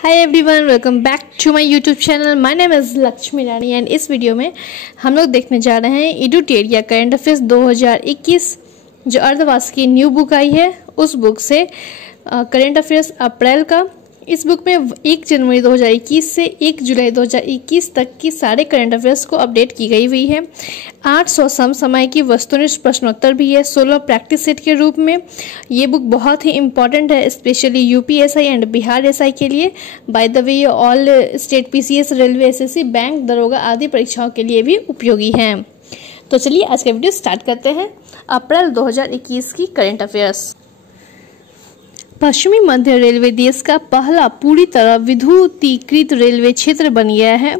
Hi everyone, welcome back to my YouTube channel. My name is Lakshmi Rani and इस video में हम लोग देखने जा रहे हैं एडुटेरिया करंट अफेयर्स 2021 जो अर्धवार्षिक की न्यू बुक आई है उस बुक से करंट अफेयर्स अप्रैल का। इस बुक में 1 जनवरी 2021 से 1 जुलाई 2021 तक की सारे करंट अफेयर्स को अपडेट की गई हुई है। 800 समसामयिक की वस्तुनिष्ठ प्रश्नोत्तर भी है 16 प्रैक्टिस सेट के रूप में। ये बुक बहुत ही इंपॉर्टेंट है specially UPSI and Bihar SI के लिए। बाय द वे ये all state PCS, railway, SSC, bank, दरोगा आदि परीक्षाओं के लिए भी उपयोगी है। तो चलिए आज का वीडियो स्टार्ट करते हैं। अप्रैल 2021 की करंट अफेयर्स। पश्चिमी मध्य रेलवे देश का पहला पूरी तरह विद्युतीकृत रेलवे क्षेत्र बन गया है।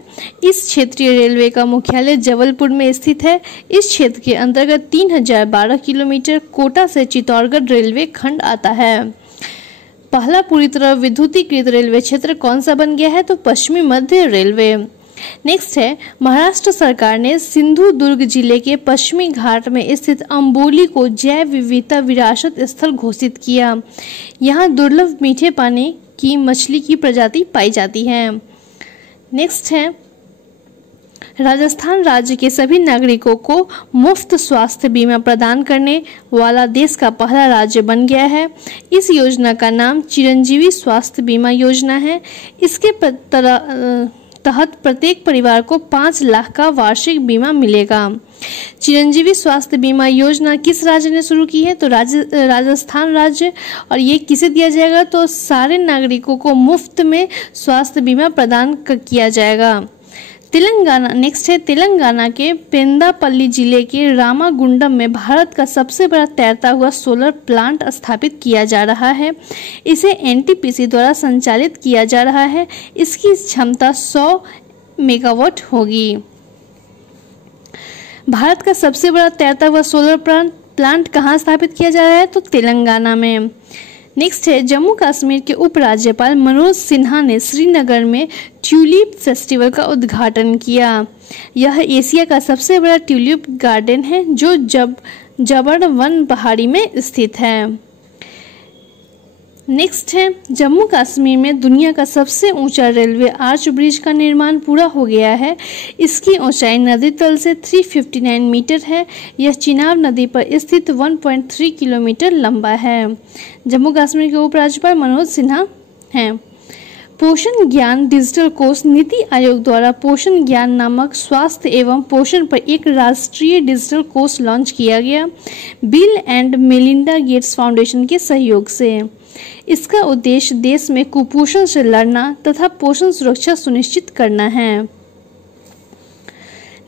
इस क्षेत्रीय रेलवे का मुख्यालय जबलपुर में स्थित है। इस क्षेत्र के अंतर्गत 3012 किलोमीटर कोटा से चित्तौड़गढ़ रेलवे खंड आता है। पहला पूरी तरह विद्युतीकृत रेलवे क्षेत्र कौन सा बन गया है? तो पश्चिमी मध्य रेलवे। नेक्स्ट है, महाराष्ट्र सरकार ने सिंधु दुर्ग जिले के पश्चिमी घाट में स्थित अंबोली को जैव विविधता विरासत स्थल घोषित किया। यहाँ दुर्लभ मीठे पानी की मछली की प्रजाति पाई जाती है। नेक्स्ट है, राजस्थान राज्य के सभी नागरिकों को मुफ्त स्वास्थ्य बीमा प्रदान करने वाला देश का पहला राज्य बन गया है। इस योजना का नाम चिरंजीवी स्वास्थ्य बीमा योजना है। इसके तहत प्रत्येक परिवार को 5 लाख का वार्षिक बीमा मिलेगा। चिरंजीवी स्वास्थ्य बीमा योजना किस राज्य ने शुरू की है? तो राजस्थान राज्य। और ये किसे दिया जाएगा? तो सारे नागरिकों को मुफ्त में स्वास्थ्य बीमा प्रदान किया जाएगा। तेलंगाना। नेक्स्ट है, तेलंगाना के पेंदापल्ली जिले के रामागुंडम में भारत का सबसे बड़ा तैरता हुआ सोलर प्लांट स्थापित किया जा रहा है। इसे एनटीपीसी द्वारा संचालित किया जा रहा है। इसकी क्षमता 100 मेगावाट होगी। भारत का सबसे बड़ा तैरता हुआ सोलर प्लांट कहाँ स्थापित किया जा रहा है? तो तेलंगाना में। नेक्स्ट है, जम्मू कश्मीर के उपराज्यपाल मनोज सिन्हा ने श्रीनगर में ट्यूलिप फेस्टिवल का उद्घाटन किया। यह एशिया का सबसे बड़ा ट्यूलिप गार्डन है जो जबरवन पहाड़ी में स्थित है। नेक्स्ट है, जम्मू कश्मीर में दुनिया का सबसे ऊंचा रेलवे आर्च ब्रिज का निर्माण पूरा हो गया है। इसकी ऊंचाई नदी तल से 359 मीटर है। यह चिनाब नदी पर स्थित 1.3 किलोमीटर लंबा है। जम्मू कश्मीर के उपराज्यपाल मनोज सिन्हा हैं। पोषण ज्ञान डिजिटल कोष। नीति आयोग द्वारा पोषण ज्ञान नामक स्वास्थ्य एवं पोषण पर एक राष्ट्रीय डिजिटल कोष लॉन्च किया गया bill and Melinda Gates foundation के सहयोग से। इसका उद्देश्य देश में कुपोषण से लड़ना तथा पोषण सुरक्षा सुनिश्चित करना है।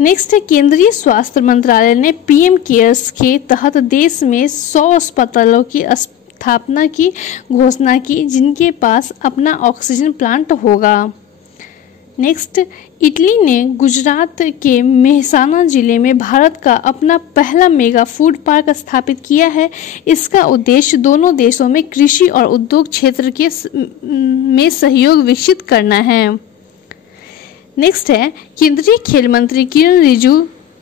नेक्स्ट है, केंद्रीय स्वास्थ्य मंत्रालय ने पीएम केयर्स के तहत देश में 100 अस्पतालों की स्थापना की घोषणा की जिनके पास अपना ऑक्सीजन प्लांट होगा। नेक्स्ट, इटली ने गुजरात के मेहसाना जिले में भारत का अपना पहला मेगा फूड पार्क स्थापित किया है। इसका उद्देश्य दोनों देशों में कृषि और उद्योग क्षेत्र में सहयोग विकसित करना है। नेक्स्ट है, केंद्रीय खेल मंत्री किरण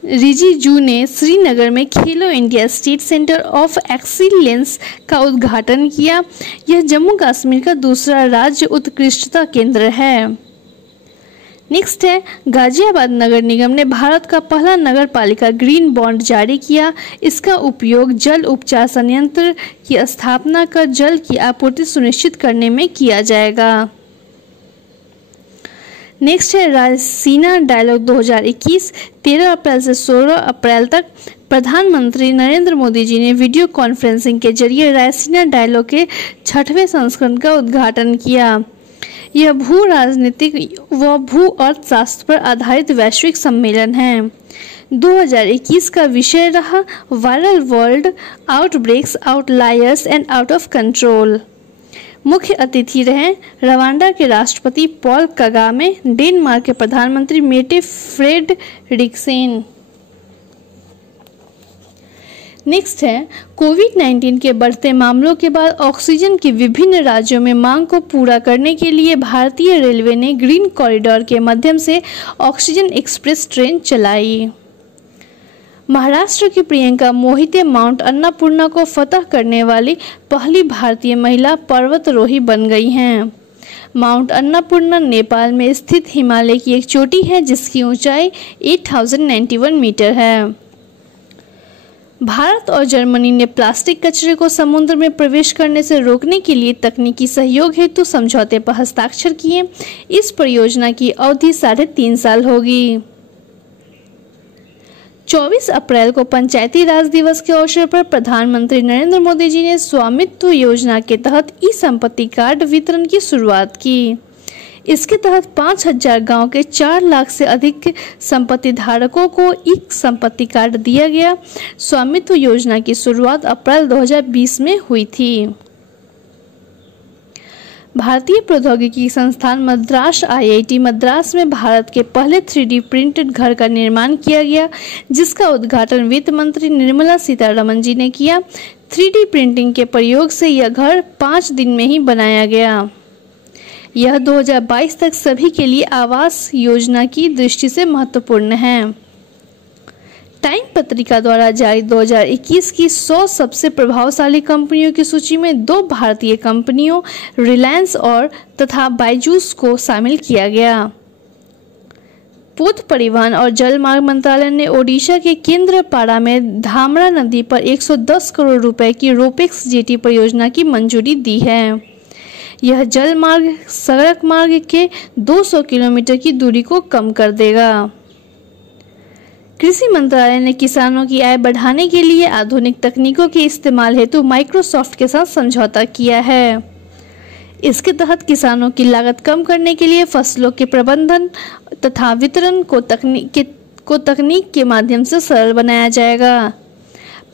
रिजिजू ने श्रीनगर में खेलो India state centre of excellence का उद्घाटन किया। यह जम्मू कश्मीर का दूसरा राज्य उत्कृष्टता केंद्र है। नेक्स्ट है, गाजियाबाद नगर निगम ने भारत का पहला नगर पालिका ग्रीन बॉन्ड जारी किया। इसका उपयोग जल उपचार संयंत्र की स्थापना कर जल की आपूर्ति सुनिश्चित करने में किया जाएगा। नेक्स्ट है, रायसीना डायलॉग 2021 13 अप्रैल से 16 अप्रैल तक प्रधानमंत्री नरेंद्र मोदी जी ने वीडियो कॉन्फ्रेंसिंग के जरिए रायसीना डायलॉग के 6वें संस्करण का उद्घाटन किया। यह भू राजनीतिक व भू अर्थशास्त्र पर आधारित वैश्विक सम्मेलन है। 2021 का विषय रहा viral world outbreaks, outliers and out of control. मुख्य अतिथि रहे रवांडा के राष्ट्रपति पॉल कगामे, डेनमार्क के प्रधानमंत्री मेटे फ्रेडरिक्सेन। नेक्स्ट है, कोविड-19 के बढ़ते मामलों के बाद ऑक्सीजन की विभिन्न राज्यों में मांग को पूरा करने के लिए भारतीय रेलवे ने ग्रीन कॉरिडोर के माध्यम से ऑक्सीजन एक्सप्रेस ट्रेन चलाई। महाराष्ट्र की प्रियंका मोहिते माउंट अन्नपूर्णा को फतह करने वाली पहली भारतीय महिला पर्वतारोही बन गई हैं। माउंट अन्नपूर्णा नेपाल में स्थित हिमालय की एक चोटी है जिसकी ऊंचाई 8091 मीटर है। भारत और जर्मनी ने प्लास्टिक कचरे को समुद्र में प्रवेश करने से रोकने के लिए तकनीकी सहयोग हेतु समझौते पर हस्ताक्षर किए। इस परियोजना की अवधि 3.5 साल होगी। 24 अप्रैल को पंचायती राज दिवस के अवसर पर प्रधानमंत्री नरेंद्र मोदी जी ने स्वामित्व योजना के तहत ई संपत्ति कार्ड वितरण की शुरुआत की। इसके तहत 5000 गांव के 4 लाख से अधिक संपत्ति धारकों को ई संपत्ति कार्ड दिया गया। स्वामित्व योजना की शुरुआत अप्रैल 2020 में हुई थी। भारतीय प्रौद्योगिकी संस्थान मद्रास IIT मद्रास में भारत के पहले 3D प्रिंटेड घर का निर्माण किया गया, जिसका उद्घाटन वित्त मंत्री निर्मला सीतारमण जी ने किया। 3D प्रिंटिंग के प्रयोग से यह घर 5 दिन में ही बनाया गया। यह 2022 तक सभी के लिए आवास योजना की दृष्टि से महत्वपूर्ण है। टाइम पत्रिका द्वारा जारी 2021 की 100 सबसे प्रभावशाली कंपनियों की सूची में 2 भारतीय कंपनियों रिलायंस और तथा बायजूस को शामिल किया गया। पथ परिवहन और जलमार्ग मंत्रालय ने ओडिशा के केंद्रपाड़ा में धामरा नदी पर 110 करोड़ रुपए की रोपेक्स जेटी परियोजना की मंजूरी दी है। यह जलमार्ग सड़क मार्ग के 200 किलोमीटर की दूरी को कम कर देगा। कृषि मंत्रालय ने किसानों की आय बढ़ाने के लिए आधुनिक तकनीकों के इस्तेमाल हेतु माइक्रोसॉफ्ट के साथ समझौता किया है। इसके तहत किसानों की लागत कम करने के लिए फसलों के प्रबंधन तथा वितरण को तकनीक के माध्यम से सरल बनाया जाएगा।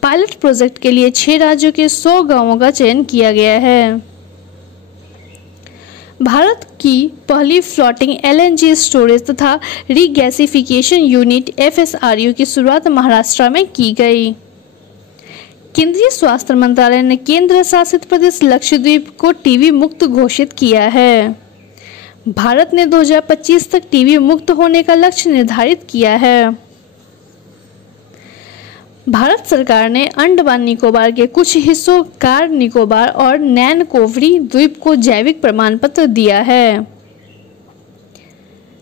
पायलट प्रोजेक्ट के लिए 6 राज्यों के 100 गांवों का चयन किया गया है। भारत की पहली फ्लोटिंग LNG स्टोरेज तथा रीगैसिफिकेशन यूनिट FSRU की शुरुआत महाराष्ट्र में की गई। केंद्रीय स्वास्थ्य मंत्रालय ने केंद्र शासित प्रदेश लक्षद्वीप को टीबी मुक्त घोषित किया है। भारत ने 2025 तक टीबी मुक्त होने का लक्ष्य निर्धारित किया है। भारत सरकार ने अंडमान निकोबार के कुछ हिस्सों कार निकोबार और नैन कोवरी द्वीप को जैविक प्रमाण पत्र दिया है।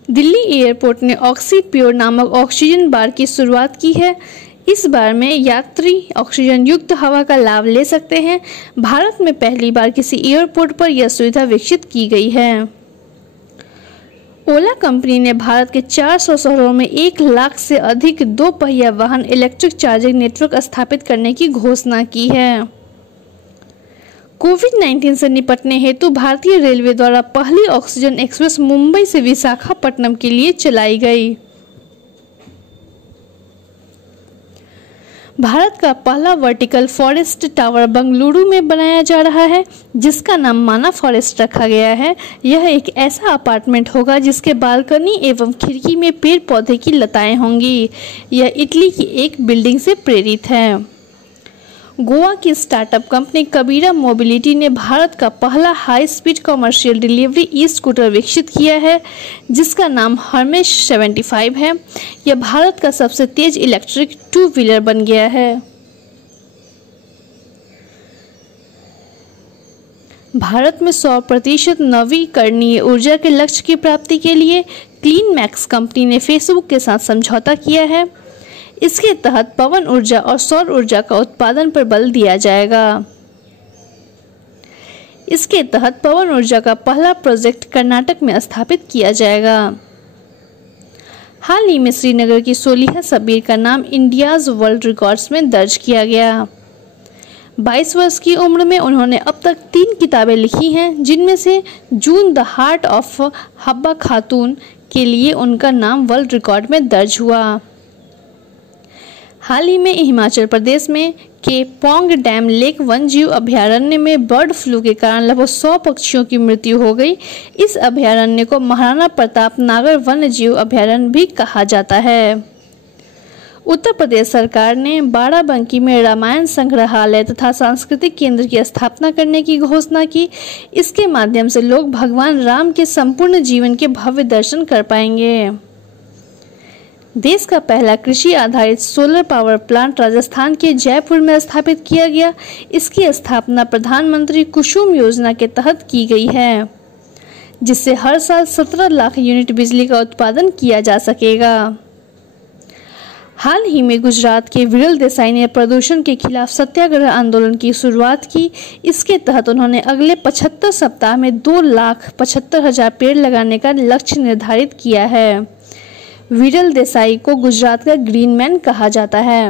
दिल्ली एयरपोर्ट ने ऑक्सी प्योर नामक ऑक्सीजन बार की शुरुआत की है। इस बार में यात्री ऑक्सीजन युक्त हवा का लाभ ले सकते हैं। भारत में पहली बार किसी एयरपोर्ट पर यह सुविधा विकसित की गई है। ओला कंपनी ने भारत के 400 शहरों में 1 लाख से अधिक 2 पहिया वाहन इलेक्ट्रिक चार्जिंग नेटवर्क स्थापित करने की घोषणा की है। कोविड-19 से निपटने हेतु भारतीय रेलवे द्वारा पहली ऑक्सीजन एक्सप्रेस मुंबई से विशाखापट्टनम के लिए चलाई गई। भारत का पहला वर्टिकल फॉरेस्ट टावर बंगलुरु में बनाया जा रहा है, जिसका नाम माना फॉरेस्ट रखा गया है। यह एक ऐसा अपार्टमेंट होगा जिसके बालकनी एवं खिड़की में पेड़ पौधे की लताएं होंगी। यह इटली की एक बिल्डिंग से प्रेरित है। गोवा की स्टार्टअप कंपनी कबीरा मोबिलिटी ने भारत का पहला high speed commercial delivery e scooter विकसित किया है, जिसका नाम हर्मेश 75 है। यह भारत का सबसे तेज इलेक्ट्रिक 2 व्हीलर बन गया है। भारत में 100% नवीकरणीय ऊर्जा के लक्ष्य की प्राप्ति के लिए क्लीन मैक्स कंपनी ने फेसबुक के साथ समझौता किया है। इसके तहत पवन ऊर्जा और सौर ऊर्जा का उत्पादन पर बल दिया जाएगा। इसके तहत पवन ऊर्जा का पहला प्रोजेक्ट कर्नाटक में स्थापित किया जाएगा। हाल ही में श्रीनगर की सोलिहा सबीर का नाम इंडियाज वर्ल्ड रिकॉर्ड्स में दर्ज किया गया। 22 वर्ष की उम्र में उन्होंने अब तक 3 किताबें लिखी हैं, जिनमें से जून द हार्ट ऑफ हब्बा खातून के लिए उनका नाम वर्ल्ड रिकॉर्ड में दर्ज हुआ। हाल ही में हिमाचल प्रदेश में के पोंग डैम लेक वन जीव अभयारण्य में बर्ड फ्लू के कारण लगभग 100 पक्षियों की मृत्यु हो गई। इस अभयारण्य को महाराणा प्रताप नागर वन्य जीव अभयारण्य भी कहा जाता है। उत्तर प्रदेश सरकार ने बाराबंकी में रामायण संग्रहालय तथा सांस्कृतिक केंद्र की स्थापना करने की घोषणा की। इसके माध्यम से लोग भगवान राम के संपूर्ण जीवन के भव्य दर्शन कर पाएंगे। देश का पहला कृषि आधारित सोलर पावर प्लांट राजस्थान के जयपुर में स्थापित किया गया। इसकी स्थापना प्रधानमंत्री कुसुम योजना के तहत की गई है। जिससे हर साल 17 लाख यूनिट बिजली का उत्पादन किया जा सकेगा। हाल ही में गुजरात के विरल देसाई ने प्रदूषण के खिलाफ सत्याग्रह आंदोलन की शुरुआत की। इसके तहत उन्होंने अगले 75 सप्ताह में 2,75,000 पेड़ लगाने का लक्ष्य निर्धारित किया है। विरल देसाई को गुजरात का ग्रीन मैन कहा जाता है।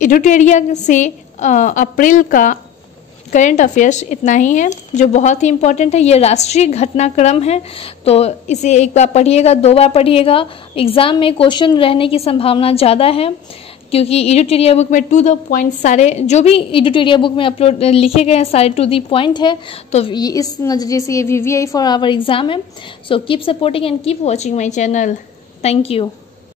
एडुटेरिया से अप्रैल का करंट अफेयर्स इतना ही है, जो बहुत ही इम्पोर्टेंट है। ये राष्ट्रीय घटनाक्रम है, तो इसे एक बार पढ़िएगा, 2 बार पढ़िएगा। एग्ज़ाम में क्वेश्चन रहने की संभावना ज़्यादा है, क्योंकि एडुटेरिया बुक में टू द पॉइंट सारे जो भी एडुटेरिया बुक में अपलोड लिखे गए हैं सारे टू द पॉइंट है। तो ये इस नज़रिए से ये VVI फॉर आवर एग्ज़ाम है। So keep supporting and keep watching my channel. Thank you.